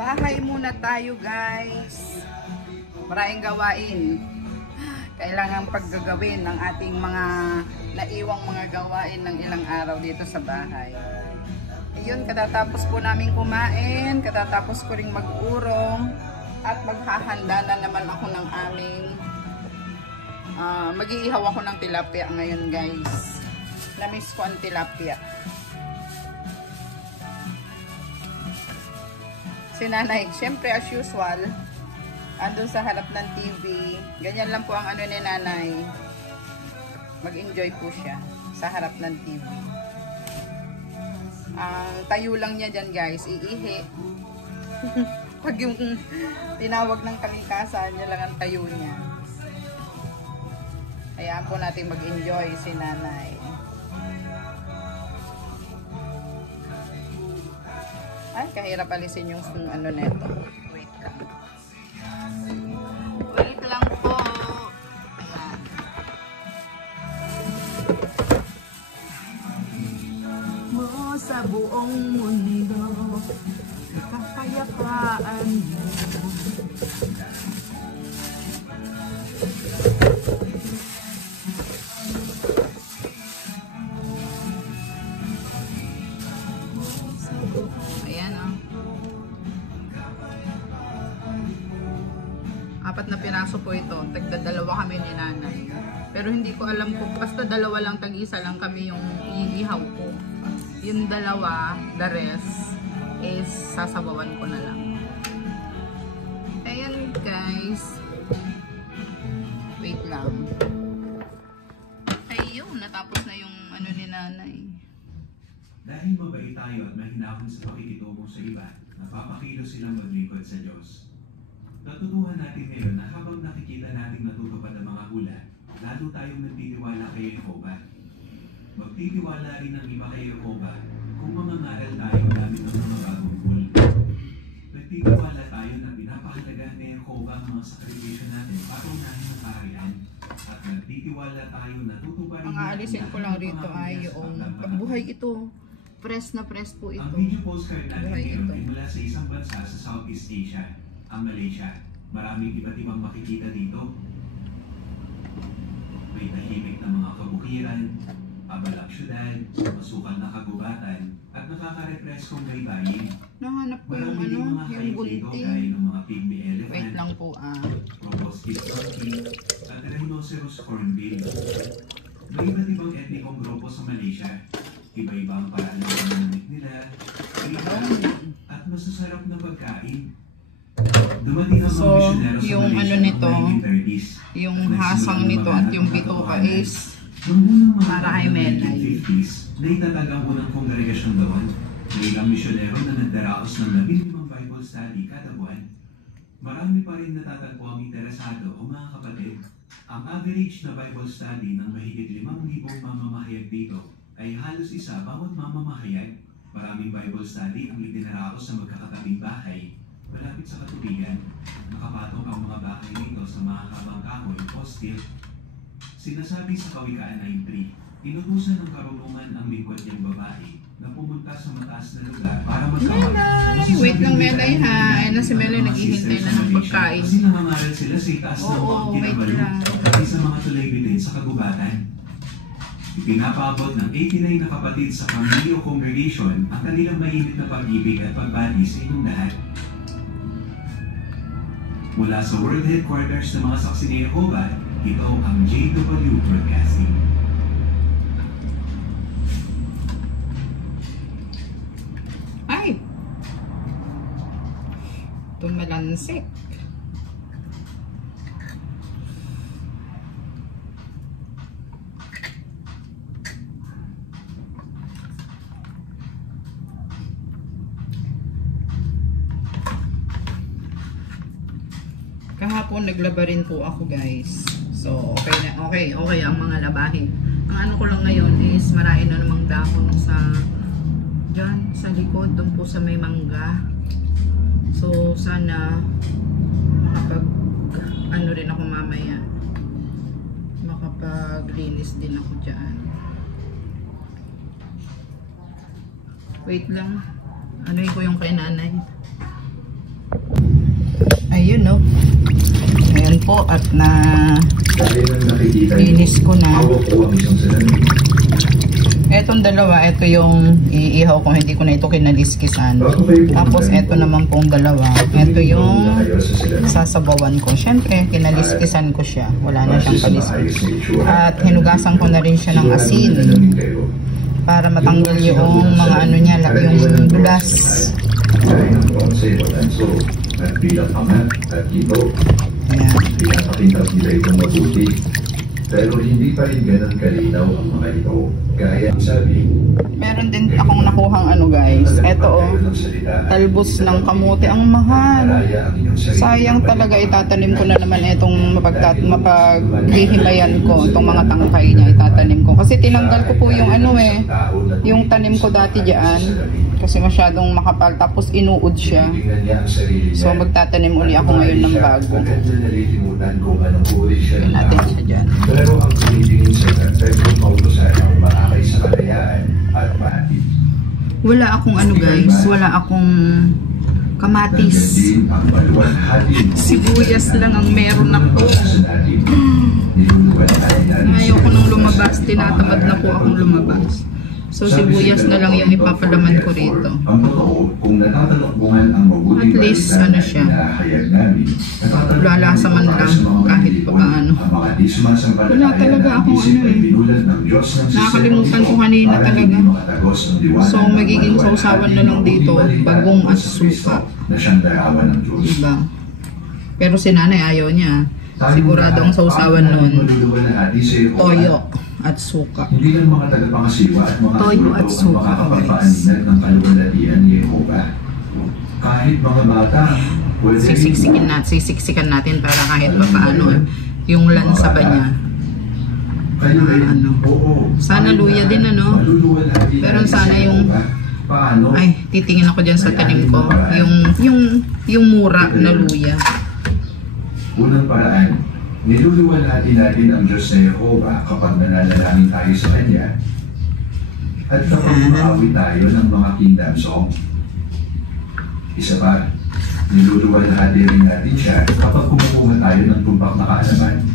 Bahay muna tayo guys. Maraming gawain. Kailangan paggagawin ng ating mga naiwang mga gawain ng ilang araw dito sa bahay. Ayun, katatapos po namin kumain, katatapos ko ring mag-urong at maghahanda na naman ako ng aming mag-iihaw ako ng tilapia ngayon guys. Namiss ko ang tilapia. Si nanay, syempre as usual, andun sa harap ng TV. Ganyan lang po ang ano ni nanay. Mag-enjoy po siya sa harap ng TV. Ang tayo lang niya dyan guys, iihi. Pag yung tinawag ng kalikasan, niya lang ang tayo niya. Hayaan po natin mag-enjoy si nanay. Ay, kahirap alisin yung ano neto. Wait lang. Wait lang po. Ayan. Mo sa buong mundo, kakayapaan mo. Apat na piraso po ito. Tagdadalawa kami ni nanay. Pero hindi ko alam kung basta dalawa lang, tag-isa lang kami yung iihaw ko. Yung dalawa, the rest, is sasabawan ko na lang. Ayan guys. Wait lang. Ayun, natapos na yung ano ni nanay. Dahil mabait tayo at mahinahon sa pakikitungo sa iba, napapakilos silang maglingkod sa Diyos. Natutuhan natin ngayon na habang nakikita natin natutupad ang mga hula, lalo tayong nagtitiwala kay Jehovah. Magtitiwala rin ang iba kay Jehovah kung mangangaral tayo gamit ng mga bagong hul. Nagtitiwala tayo na pinapahalagahan ni Jehovah ang mga sakripisyo natin para unahin ang kaharian. At nagtitiwala tayo na tutuparin ang aalisin ko lang rito ay yung pagbuhay ito. Press na press po ito. Ang video postcard natin ngayon ay mula sa isang bansa sa Southeast Asia, ang Malaysia. Maraming iba't ibang makikita dito. May tahimik na mga kabukiran, abalang syudad, masukal na kagubatan, at nakaka-represkong baybayin. Nahanap ko yung ano, yung gunting. Gaya ng mga pygmy elephant, wait lang po proboscis monkey, at rhinoceros hornbill. May iba't ibang etnikong grupo sa Malaysia. Iba-iba ang paraan ng pananamit nila, at masasarap na pagkain. So, yung ano nito, yung hasang nito at yung bituka is para kay Melay. Na itatag ang unang kongregasyon doon, may ilang misyonero na nagdaraos ng 15 Bible study kada buwan. Marami pa rin natatagpo ang interesado o mga kapatid. Ang average na Bible study ng mahigit 5,000 mamamahayag dito ay halos isa bawat mamamahayag. Maraming Bible study ang itinaraos sa magkakatabing bahay. Malapit sa katubigan, nakapatong ang mga bahay nito sa mahahabang kahoy o steel. Sinasabi sa Kawikaan 9:3, inutusan ng karunungan ang lingkod niyang babae na pumunta sa mataas na lugar para magkawal. Wait lang Melay ha, ayun na si Melay naghihintay na ng pagkain. Kasi nangangaral sila sa itaas ng mga kinabalu pati sa mga tulay bitin sa kagubatan. Ipinapaabot ng 89 na kapatid sa Camillo Congregation ang kanilang mainit na pag-ibig at pagbati sa inyong lahat. Mula sa World Headquarters ng mga Saksi ni Jehovah, ito ang JW Broadcasting. Ay! Tumalansik. Kahapon naglaba rin po ako guys. So okay na, okay ang mga labahin. Ang ano ko lang ngayon is marain na namang dahon sa dyan sa likod, doon po sa may mangga. So sana makapag ano rin ako mamaya, makapaglinis din ako dyan. Wait lang, ano ko yung kay nanay. Ayun, no? Ayan po, at na Dahil ang nakikita linis ko na. hawak ko ang isang salamin. Etong dalawa, ito yung iihaw ko, hindi ko na ito kinaliskisan. Tapos ito naman pong dalawa, ito yung sasabawan ko. Siyempre, kinaliskisan ko siya. Wala na siyang kaliskis. At hinugasan ko na rin siya ng asin para matanggal yung mga ano niya, yung dulas. Dahil ang konseho at bilang ama at ito, Ayan. pinapakita nila itong mabuti. Pero hindi pa rin ganun kalinaw ang mga ito. Gaya ang sabi, Meron din akong nakuhang ano guys. Ito oh, talbos ng kamote. Ang mahal. Sayang talaga, itatanim ko na naman itong mapaghihimayan ko. Itong mga tangkay niya itatanim ko. Kasi tinanggal ko po yung ano eh, yung tanim ko dati dyan. Kasi masyadong makapal. Tapos inuod siya. So magtatanim uli ako ngayon ng bago. Tignan natin siya dyan. Pero ang tumitingin sa Pedro Paulo sa maakay sa kalayaan at mahatid. Wala akong ano guys, wala akong kamatis. Sibuyas lang ang meron ako. Ayaw ko nung lumabas, tinatamad na po akong lumabas. So sibuyas na lang yung ipapalaman ko rito. At least ano siya, lalasa man lang kahit pa paano. Wala talaga akong ano eh, nakakalimutan ko kanina talaga. So magiging sausawan na lang dito, bagong at suka. Diba? Pero si nanay ayaw niya. Sigurado ang sausawan nun, toyo at suka. Hindi lang mga tagapangasiwa at mga Toyo at suka, makakapagpaaninan ng kaluwalhatian ni Jehovah. Kahit mga bata, Sisiksikan natin para kahit pa paano yung lansa ba niya. Ano. Sana luya din ano. Pero sana yung ay, titingin ako dyan sa tanim ko. Yung mura na luya. Unang paraan, niluluwalhati natin ang Diyos na Jehovah kapag nananalangin tayo sa Kanya at kapag umaawit tayo ng mga kingdom song. Isa pa, niluluwalhati rin natin siya kapag kumukuha tayo ng tumpak na kaalaman.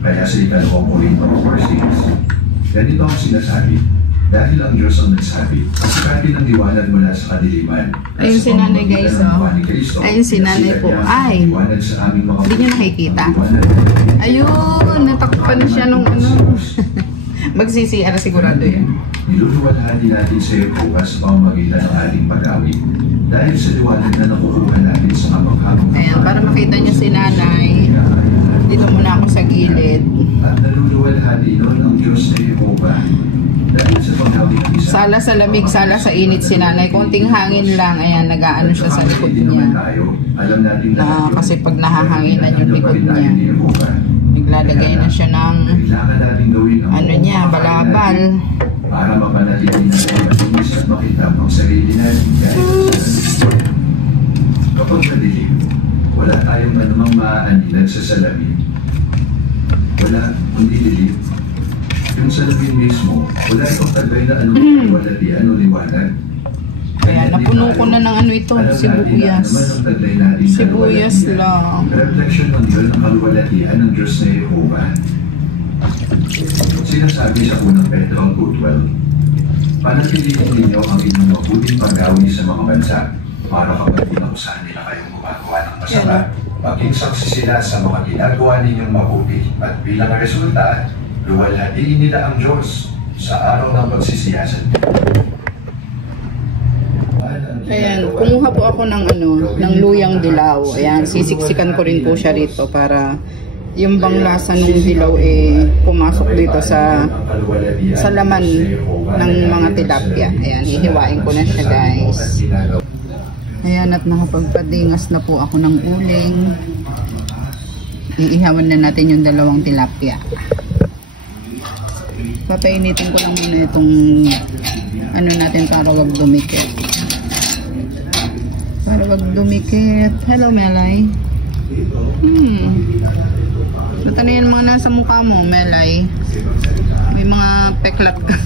Kaya sa 2 Korinto 4:6, ganito ang sinasabi, dahil ang Diyos ang nagsabi, pasikatin ang liwanag mula sa kadiliman. Ayun si nanay guys oh. Ayun si nanay po. Ay, hindi niyo nakikita. Ayun, natakpan na siya nung ano. Mag-CCR sigurado yun. Niluluwalhati natin sa Jehovah sa pamamagitan ng ating pag-awit. Dahil sa liwanag na nakukuha natin sa kamanghamang. Ayan, para makita niyo si nanay. Dito muna ako sa gilid. At naluluwalhati noon ang Diyos na Jehovah. Sala sa lamig, sala sa init si nanay. Konting hangin lang. Ayan, nag-aano siya sa likod niya. Kasi pag nahahanginan yung likod niya, naglalagay na siya ng ano niya, balabal. Para mapanatili natin matinis at makita ang sarili natin kahit sa kapag madilim, wala tayong anumang maaanilan sa salamin. Wala, kundi dilim. Yung salamin mismo, wala itong taglay na anong walatian o liwanag. Kaya napuno ko na ng ano ito, sibuyas. Sibuyas lang. Reflection ng yun ang kaluwalatian ng Diyos na Jehovah. Sinasabi sa unang Petro 2:12, panatilihin ninyo ang inyong mabuting pag-awi sa mga bansa para kapag pinakusahan nila kayong gumagawa ng masama, maging saksi sila sa mga ginagawa ninyong mabuti at bilang resulta, luwalhatiin nila ang Diyos sa araw ng pagsisiyasan. Ayan, kumuha po ako ng ano, ng luyang dilaw. Ayan, sisiksikan ko rin po siya rito para yung bang lasa ng dilaw pumasok dito sa laman ng mga tilapia. Ayan, hihiwain ko na siya guys. Ayan, at nakapagpadingas na po ako ng uling. Iihawan na natin yung dalawang tilapia. Papainitin ko lang muna itong ano natin para wag dumikit. Para wag dumikit. Hello, Melay. Ito na yan mga nasa mukha mo, Melay. May mga peklat ka.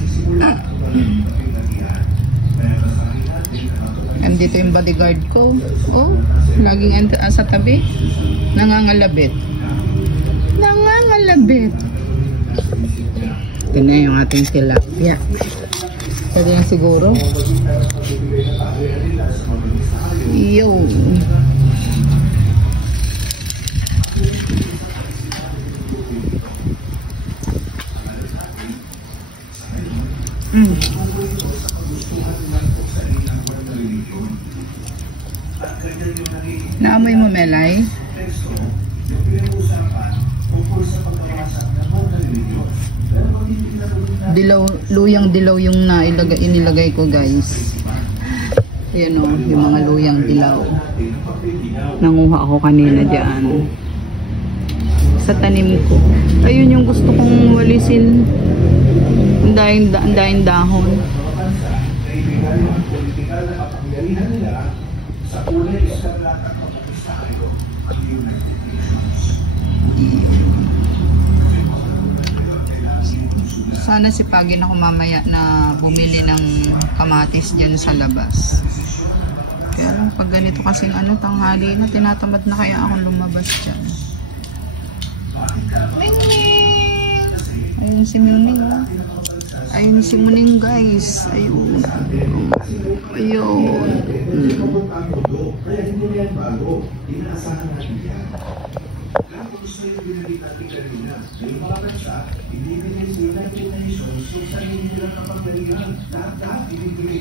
Andito yung bodyguard ko. Oh, laging sa tabi. Nangangalabit. Nangangalabit. Ito na yung ating tilapia. Pwede na siguro. Yo. Naamoy mo, Melay? Dilaw, luyang dilaw yung inilagay ko, guys. Yan o, yung mga luyang dilaw. Nanguha ako kanina dyan. Sa tanim ko. Ayun yung gusto kong walisin. Ang dahing dahon. Sana sipagin ako mamaya na bumili ng kamatis dyan sa labas. Kaya lang pag ganito kasing tanghali na, tinatamad na kaya akong lumabas dyan. Mingming! Ayun si Mingming, oh. Ayun si Muning, guys. Ayun. Ayun.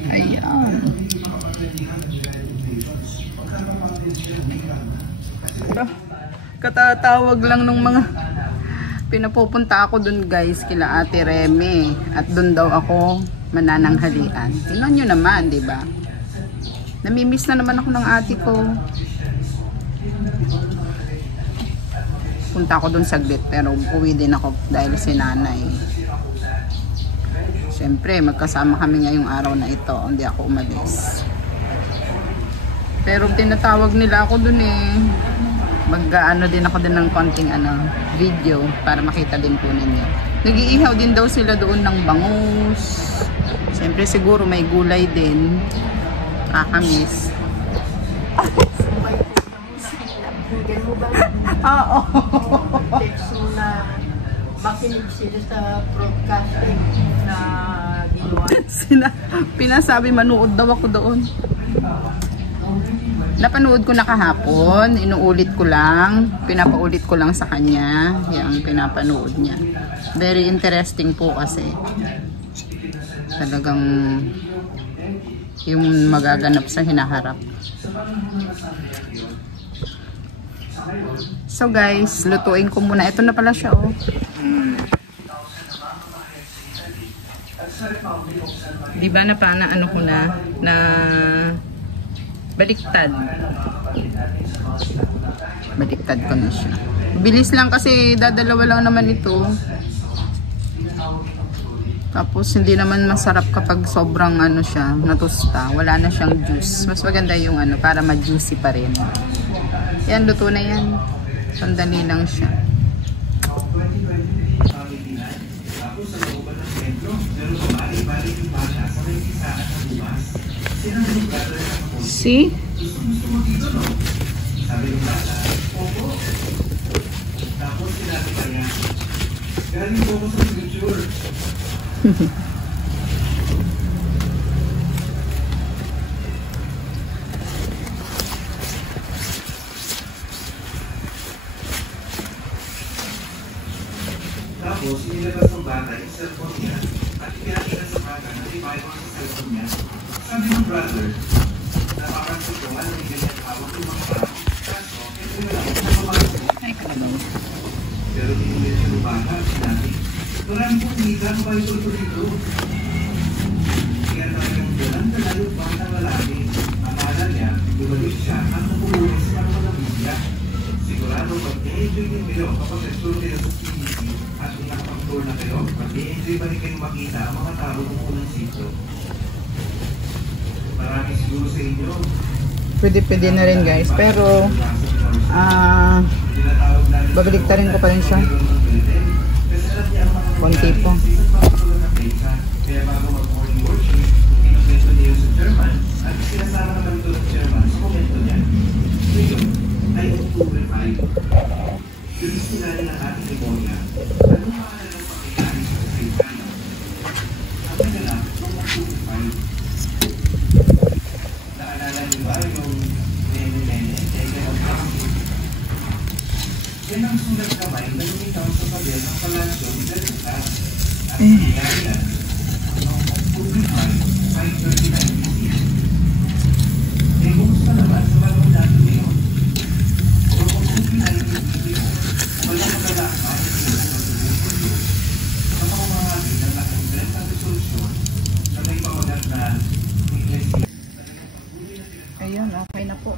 Ayan. Katatawag lang ng mga pinapupunta ako dun, guys, kila Ate Reme, at dun daw ako manananghalian. Tingnan nyo naman, di ba? Namimiss na naman ako ng ate ko. Punta ako dun saglit, pero uwi din ako dahil si nanay. Siyempre, magkasama kami ngayong araw na ito. Hindi ako umalis. Pero tinatawag nila ako dun eh. Mag-ano din ako din ng konting video para makita din po ninyo. Nag-iihaw din daw sila doon ng bangus. Siyempre siguro may gulay din. Kakamis. Oo. Makinig sila sa broadcasting na ginawa. Pinasabi manood daw ako doon. Napanood ko na kahapon, inuulit ko lang, pinapaulit ko lang sa kanya, yung pinapanood niya. Very interesting po kasi. Talagang yung magaganap sa hinaharap. So guys, lutuin ko muna. Ito na pala siya, oh. Diba na pa na ko na baliktad. Baliktad ko na siya. Bilis lang kasi dadalawa lang naman ito. Tapos hindi naman masarap kapag sobrang siya, natusta. Wala na siyang juice. Mas maganda yung para ma-juicy pa rin. Yan, luto na yan. Sandali lang siya. See? Tapos, inilabas ng bata yung cellphone niya at ipinakita sa bata na i-vibe sa cellphone niya. Sabi ng brother, napapansin ko ano yung ganyan hawak yung mga bata. Kaso, ito yung lang sa mga bata. Pero tinulit siya ng bata at sinabi, marami pong nita ang bayo ito dito. Kaya talagang doon na yung bata lalaki. Akala niya, lumalik siya at napupunin sa mga mga bibya. Sigurado pag i-enjoy din kayo kapag nag-tour kayo sa CBC at kung nakapag-tour na kayo, pag i-enjoy ba rin kayong makita ang mga tao ng unang sitio. Marami siguro sa inyo. Pwede na rin, guys. Pero babaliktarin ko pa rin siya. Konti po. Kaya bago mag-morning worship, pinag-mention niyo sa German at sinasama naman kilala ng ating demonya, ano maaari ang pangyayari sa kasaysayan? Sabi nila, noong 45, naalala niyo ba yung nene-nene, kaya mag-kapit? Yan ang sulat kamay na lumitaw sa pader ng Palasyo ni Dalita. At nangyari yan noong 45, 539 BC. Eh, kumusta naman sa bagong dati ngayon? Noong 45 BC, wala maglalakay sa pamamahagi ng laking Delta Resolution na may pawagat na Iglesia. Ayun, okay na po.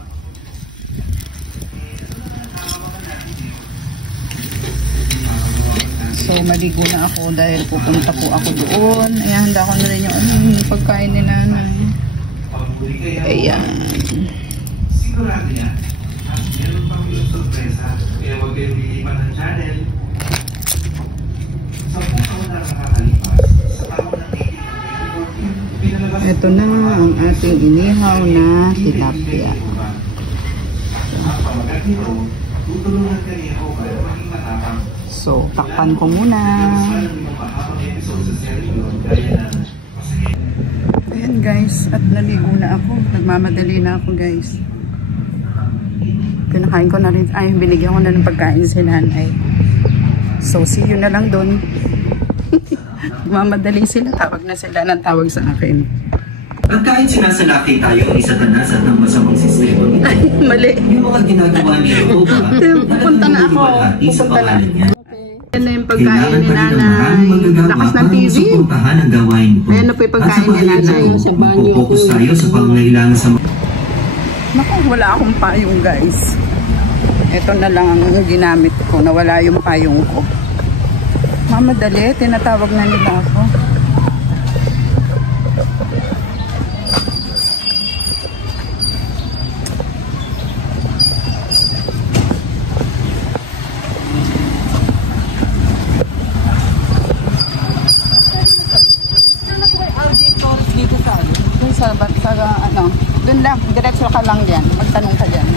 So, maligo na ako dahil pupunta po ako doon. Ayan, handa ko na rin yung pagkain ni nanay. Ayan. Sigurado yan. At meron pang isang sorpresa. Kaya huwag kayong lilipan ng channel. Sa taon na nakakalipas, sa taon ng 1814, pinalabas Ito na ang ating inihaw na tilapia. ang pamagat nito, tutulungan ka ni Jehovah na maging matapang. So, takpan ko muna. Ayan guys, at naligo na ako. Nagmamadali na ako guys. Pinakain ko na rin. Ay, binigyan ko na ng pagkain si nanay. So, see you na lang doon. Nagmamadali sila. Tawag na sila ng tawag sa akin. At kahit sinasalaki tayo ni Satanas at ng masamang sistema, Ay, mali. yung mga ginagawa ni Jehovah, Pupunta na ako. sa Pupunta na. pangalan niya. Yan na yung pagkain Kailangan ni pa rin ang nanay. maraming magagawa Lakas ng para TV. masuportahan ang gawain ko. Ayan na po yung pagkain At sa ni nanay. pagkain Sa ko, banyo magpo-focus ako. tayo sa pangangailangan sa Naku, wala akong payong guys. Ito na lang ang ginamit ko. Nawala yung payong ko. Mamadali, tinatawag na nila ako. Dun sa ano, dun lang, diretso ka lang diyan. Magtanong ka diyan.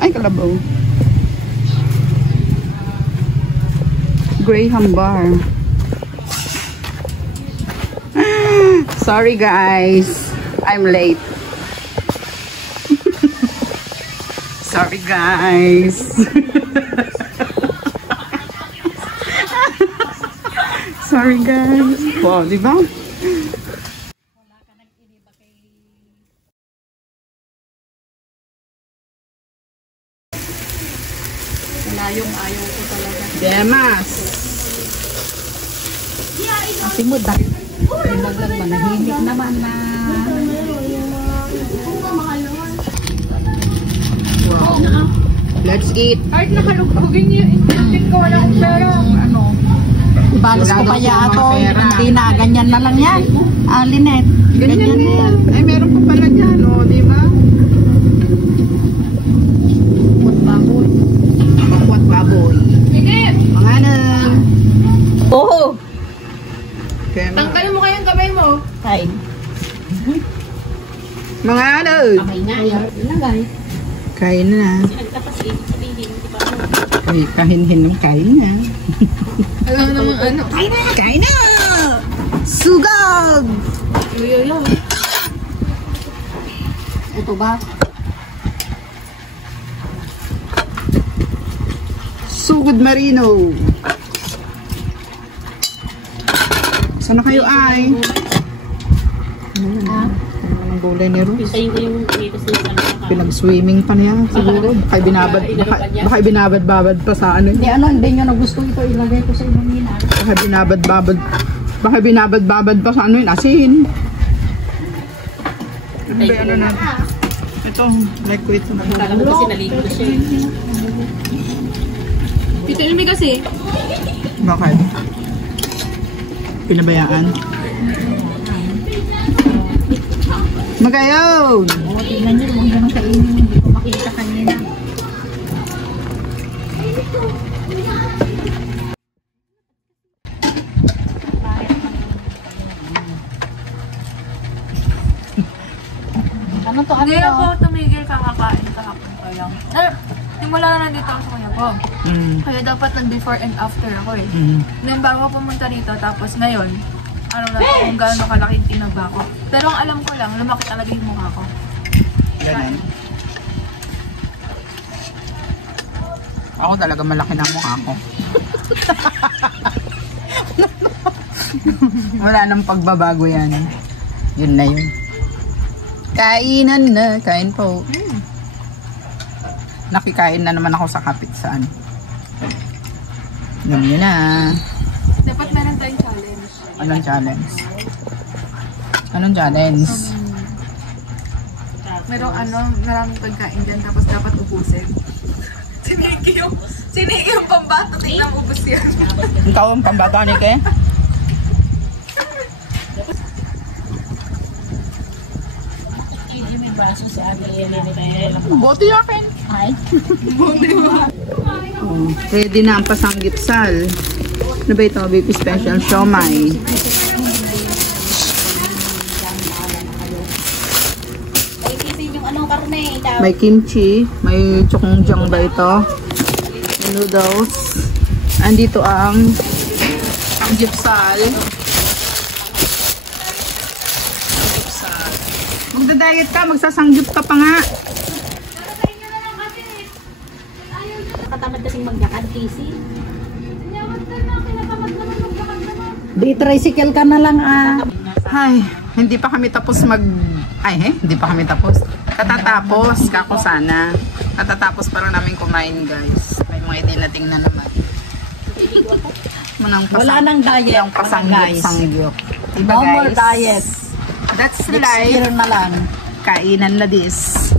Ay, kalabaw. Graham Bar. Sorry guys, I'm late. Sorry guys. Sorry guys. Wow, di ba? Ayaw ko talaga. Demas. Kasi mo dahil naglag manahimik naman na. Wow. Let's eat. Art nakalugugin niyo. Itin ko wala akong pera. Ano? Balas ko Wala pa daw yato. siyang mga pera. Hindi na, ganyan na lang yan. Linet. Ganyan na yan. Ay, meron pa pala dyan, o, di ba? Baboy. Makwat baboy. Sige. Mga nang. Oo. Kaya mga. Tanggalin mo kayong kamay mo. Ay. Mga ano. Kamay nga. Ilagay. Kain na. Ay, kahin-hin ng kain na. Alam mo naman ano. Kain na! Kain na! Sugod! Yoyoyo. Ito ba? Sugod Marino. Sana kayo ay? Ang gulay ni Rose. Pinag-swimming pa niya siguro. Baka binabad-babad pa sa ano. Hindi ano, hindi nyo na gusto ito. Ilagay ko sa ilumina. Baka binabad-babad pa sa ano yun. Asin. Ano ba ano natin? Ito, like ko ito. Kala ko kasi naligo na siya. Tito Ilmi kasi. Bakit? Pinabayaan. Magayon! O, tingnan nyo, huwag naman kainin. Hindi ko makita kanina. Ano to? Hindi Ano ako to? tumigil kakakain kahapon pa lang. Simula na nandito ako sa kuya ko. Kaya dapat nag-before and after ako eh. Nung bago pumunta dito, tapos ngayon, ano na to, kung gaano kalaki yung tinaba ko. Pero ang alam ko lang, lumaki talaga yung mukha ko. Ganun. Ako talaga malaki na mukha ko. Wala nang pagbabago yan. Yun na yun. Kainan na. Kain po. Nakikain na naman ako sa kapit saan. Yun yun na. Dapat meron tayong challenge. Anong challenge? Anong challenge? Merong maraming pagkain dyan, tapos dapat ubusin. Siniki yung pambato, tingnan mo ubus yan. Ikaw ang pambata ni Ke? Bote yakin. Ay. Ready na ang pasanggipsal. Ano ba ito? Baby special siomai. Ay, isin yung anong karne. May kimchi. May chokongjang ba ito? May noodles. Andito ang sanggipsal. Magda-diet ka, magsasanggip ka pa nga. Nakatamad kasing maglakad, Casey. Di tricycle ka na lang Ay, hindi pa kami tapos hindi pa kami tapos. Katatapos, kako sana. Katatapos pa lang namin kumain, guys. May mga idinating na naman. Wala nang diet. Yung pasanggip-sanggip. Diba, No more guys? diet. That's Next life. year na lang. Kainan na this.